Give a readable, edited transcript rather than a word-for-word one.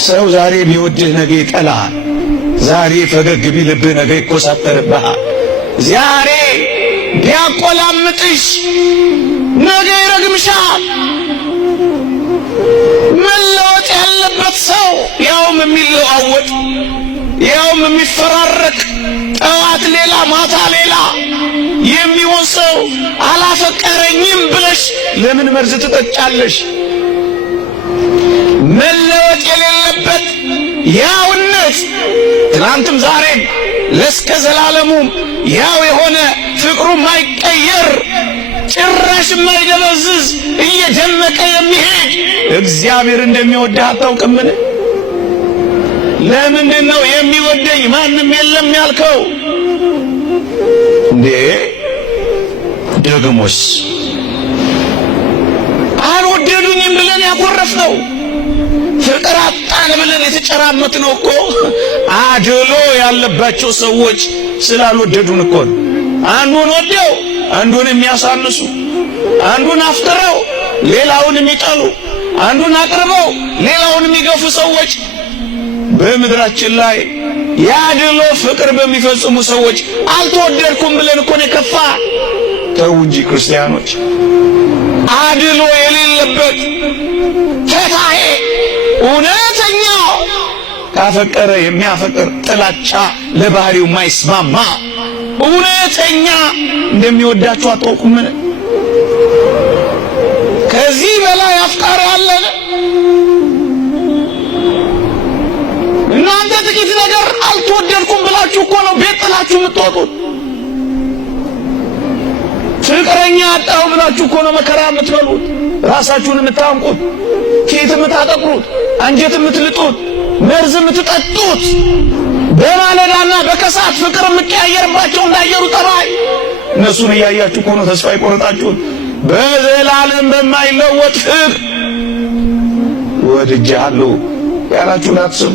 ሰው ዛሬ ቢወድህ ነገ ይጠላሃል። ዛሬ ፈገግ ቢልብህ ነገ ይኮሳተርብሃል። ዛሬ ቢያቆላምጥሽ ነገ ይረግምሻል። መለወጥ ያለበት ሰው ያውም የሚለዋወጥ ያውም የሚፈራረቅ ጠዋት ሌላ ማታ ሌላ የሚሆን ሰው አላፈቀረኝም ብለሽ ለምን መርዝ ትጠጫለሽ? መለወጥ የሌለበት ያውነት ትናንትም ዛሬም ለስከ ዘላለሙም ያው የሆነ ፍቅሩ ማይቀየር ጭራሽ ማይደበዝዝ እየደመቀ የሚሄድ እግዚአብሔር እንደሚወድህ አታውቅምን? ለምንድን ነው የሚወደኝ ማንም የለም ያልከው እንዴ? ደግሞስ አልወደዱኝም ብለን ያኮረፍነው ፍቅር አጣን ብለን የተጨራመትነው እኮ አድሎ ያለባቸው ሰዎች ስላልወደዱን እኮ ነው። አንዱን ወደው አንዱን የሚያሳንሱ፣ አንዱን አፍቅረው ሌላውን የሚጠሉ፣ አንዱን አቅርበው ሌላውን የሚገፉ ሰዎች በምድራችን ላይ ያድሎ ፍቅር በሚፈጽሙ ሰዎች አልተወደድኩም ብለን እኮ ነው የከፋ። ተው እንጂ ክርስቲያኖች፣ አድሎ የሌለበት ፈታሄ እውነተኛ ካፈቀረ የሚያፈቅር ጥላቻ ለባህሪው ማይስማማ እውነተኛ እንደሚወዳችሁ አታውቁምን? ከዚህ በላይ አፍቃሪ አለን? እናንተ ጥቂት ነገር አልተወደድኩም ብላችሁ እኮ ነው ቤት ጥላችሁ የምትወጡት። ፍቅረኛ አጣሁ ብላችሁ እኮ ነው መከራ የምትበሉት፣ ራሳችሁን የምታንቁት፣ ፊት የምታጠቁሩት፣ አንጀት የምትልጡት፣ መርዝ የምትጠጡት፣ በማለዳና በከሳት ፍቅር የምትቀያየርባቸው እንዳየሩ ጠባይ እነሱን እያያችሁ እኮ ነው ተስፋ የቆረጣችሁት። በዘላለም በማይለወጥ ፍቅር ወድጄሃለሁ ያላችሁን አትስሙ።